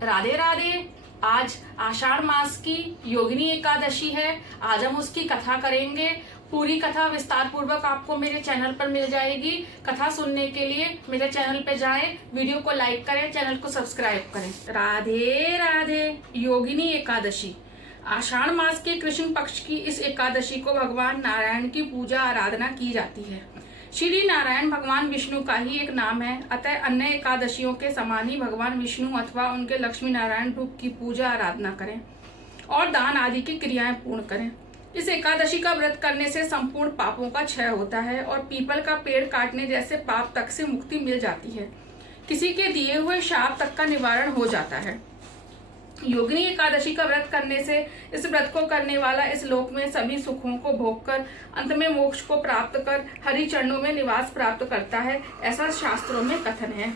राधे राधे। आज आषाढ़ मास की योगिनी एकादशी है। आज हम उसकी कथा करेंगे। पूरी कथा विस्तार पूर्वक आपको मेरे चैनल पर मिल जाएगी। कथा सुनने के लिए मेरे चैनल पे जाएं, वीडियो को लाइक करें, चैनल को सब्सक्राइब करें। राधे राधे। योगिनी एकादशी आषाढ़ मास के कृष्ण पक्ष की इस एकादशी को भगवान नारायण की पूजा आराधना की जाती है। श्री नारायण भगवान विष्णु का ही एक नाम है, अतः अन्य एकादशियों के समान ही भगवान विष्णु अथवा उनके लक्ष्मी नारायण रूप की पूजा आराधना करें और दान आदि की क्रियाएं पूर्ण करें। इस एकादशी का व्रत करने से संपूर्ण पापों का क्षय होता है और पीपल का पेड़ काटने जैसे पाप तक से मुक्ति मिल जाती है। किसी के दिए हुए शाप तक का निवारण हो जाता है। योगिनी एकादशी का व्रत करने से इस व्रत को करने वाला इस लोक में सभी सुखों को भोगकर अंत में मोक्ष को प्राप्त कर हरि चरणों में निवास प्राप्त करता है, ऐसा शास्त्रों में कथन है।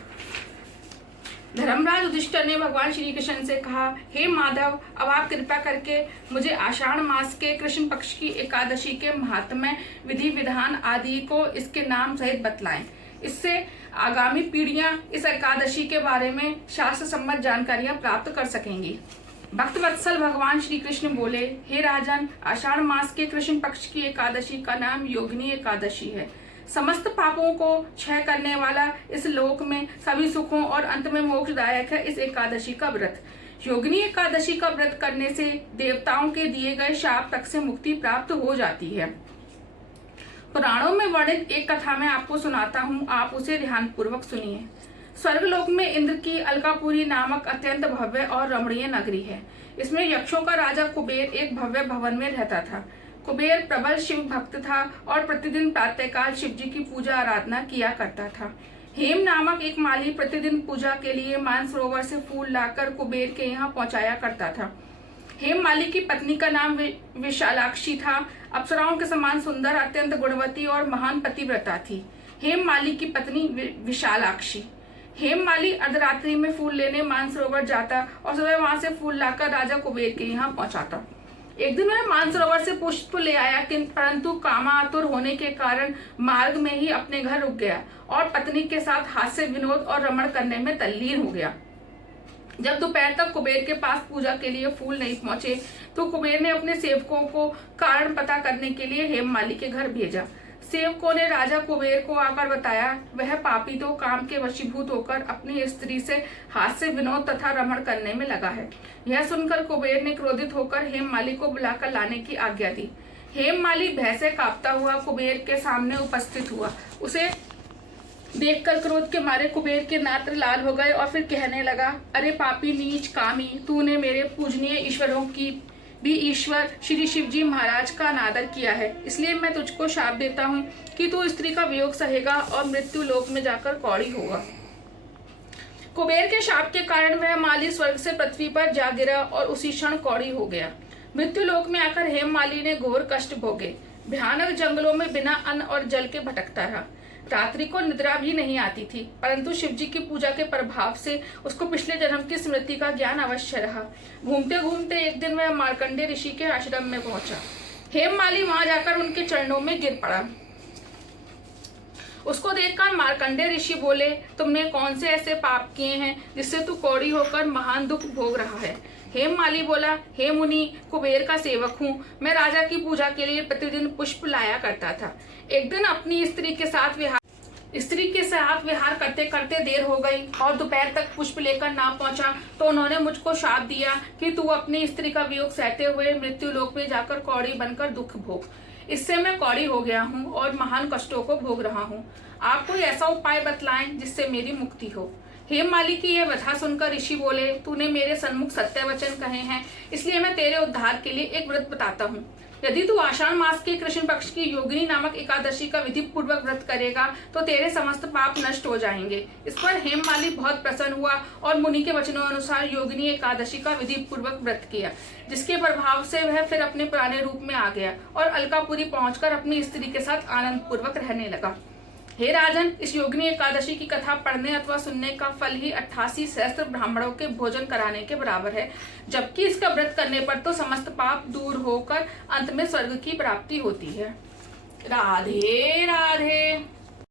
धर्मराज युधिष्ठिर ने भगवान श्री कृष्ण से कहा, हे माधव, अब आप कृपा करके मुझे आषाढ़ मास के कृष्ण पक्ष की एकादशी के महात्म्य, विधि विधान आदि को इसके नाम सहित बतलाएं। इससे आगामी पीढ़ियां इस एकादशी के बारे में शास्त्र सम्मत जानकारियां प्राप्त कर सकेंगी। भक्त वत्सल भगवान श्री कृष्ण बोले, हे राजन, आषाढ़ मास के कृष्ण पक्ष की एकादशी का नाम योगिनी एकादशी है। समस्त पापों को क्षय करने वाला, इस लोक में सभी सुखों और अंत में मोक्षदायक है इस एकादशी का व्रत। योगिनी एकादशी का व्रत करने से देवताओं के दिए गए शाप तक से मुक्ति प्राप्त हो जाती है। पुराणों में वर्णित एक कथा मैं आपको सुनाता हूँ, आप उसे ध्यान पूर्वक सुनिए। स्वर्गलोक में इंद्र की अलकापुरी नामक अत्यंत भव्य और रमणीय नगरी है। इसमें यक्षों का राजा कुबेर एक भव्य भवन में रहता था। कुबेर प्रबल शिव भक्त था और प्रतिदिन प्रातःकाल शिव जी की पूजा आराधना किया करता था। हेम नामक एक माली प्रतिदिन पूजा के लिए मानसरोवर से फूल लाकर कुबेर के यहाँ पहुंचाया करता था। हेममाली की पत्नी का नाम विशालाक्षी था। अप्सराओं के समान सुंदर, अत्यंत गुणवती और महान पतिव्रता थी हेममाली की पत्नी विशालाक्षी। हेममाली अर्धरात्रि में फूल लेने मानसरोवर जाता और सुबह वहां से फूल लाकर राजा कुबेर के यहाँ पहुंचाता। एक दिन वह मानसरोवर से पुष्प ले आया, परंतु कामातुर होने के कारण मार्ग में ही अपने घर रुक गया और पत्नी के साथ हास्य विनोद और रमण करने में तल्लीन हो गया। जब दोपहर तक कुबेर के पास पूजा के लिए फूल नहीं पहुंचे तो कुबेर ने अपने सेवकों को कारण पता करने के लिए हेममाली के घर भेजा। सेवकों ने राजा कुबेर को आकर बताया, वह पापी तो काम के वशीभूत होकर अपनी स्त्री से हास्य विनोद तथा रमण करने में लगा है। यह सुनकर कुबेर ने क्रोधित होकर हेममाली को बुलाकर लाने की आज्ञा दी। हेममाली भय से कांपता हुआ कुबेर के सामने उपस्थित हुआ। उसे देखकर क्रोध के मारे कुबेर के नेत्र लाल हो गए और फिर कहने लगा, अरे पापी नीच कामी, तूने मेरे पूजनीय ईश्वरों की भी ईश्वर श्री शिव जी महाराज का अनादर किया है, इसलिए मैं तुझको शाप देता हूँ कि तू स्त्री का वियोग सहेगा और मृत्यु लोक में जाकर कौड़ी होगा। कुबेर के शाप के कारण वह माली स्वर्ग से पृथ्वी पर जा गिरा और उसी क्षण कौड़ी हो गया। मृत्यु लोक में आकर हेममाली ने घोर कष्ट भोगे। भयानक जंगलों में बिना अन्न और जल के भटकता रहा। रात्रि को निद्रा भी नहीं आती थी, परंतु शिव जी की पूजा के प्रभाव से उसको पिछले जन्म की स्मृति का ज्ञान अवश्य रहा। घूमते घूमते एक दिन वह मार्कंडे ऋषि के आश्रम में पहुंचा। हेममाली वहां जाकर उनके चरणों में गिर पड़ा। उसको देखकर मार्कंडे ऋषि बोले, तुमने कौन से ऐसे पाप किए हैं जिससे तू कौड़ी होकर महान दुख भोग रहा है। हेममाली बोला, हे मुनि, कुबेर का सेवक हूँ। मैं राजा की पूजा के लिए प्रतिदिन पुष्प लाया करता था। एक दिन अपनी स्त्री के साथ विहार करते करते देर हो गई और दोपहर तक पुष्प लेकर ना पहुंचा तो उन्होंने मुझको शाप दिया कि तू अपनी स्त्री का वियोग सहते हुए मृत्यु लोक में जाकर कौड़ी बनकर दुख भोग। इससे मैं कौड़ी हो गया हूँ और महान कष्टों को भोग रहा हूँ। आप कोई ऐसा उपाय बतलाएं जिससे मेरी मुक्ति हो। हेममाली की यह व्यथा सुनकर ऋषि बोले, तूने मेरे सन्मुख सत्य वचन कहे हैं, इसलिए मैं तेरे उद्धार के लिए एक व्रत बताता हूँ। यदि तू आषाढ़ मास के कृष्ण पक्ष की योगिनी नामक एकादशी का विधि पूर्वक व्रत करेगा तो तेरे समस्त पाप नष्ट हो जाएंगे। इस पर हेममाली बहुत प्रसन्न हुआ और मुनि के वचनों अनुसार योगिनी एकादशी का विधि पूर्वक व्रत किया, जिसके प्रभाव से वह फिर अपने पुराने रूप में आ गया और अलकापुरी पहुंचकर अपनी स्त्री के साथ आनंद पूर्वक रहने लगा। हे राजन, इस योगिनी एकादशी की कथा पढ़ने अथवा सुनने का फल ही 88 सहस्त्र ब्राह्मणों के भोजन कराने के बराबर है, जबकि इसका व्रत करने पर तो समस्त पाप दूर होकर अंत में स्वर्ग की प्राप्ति होती है। राधे राधे।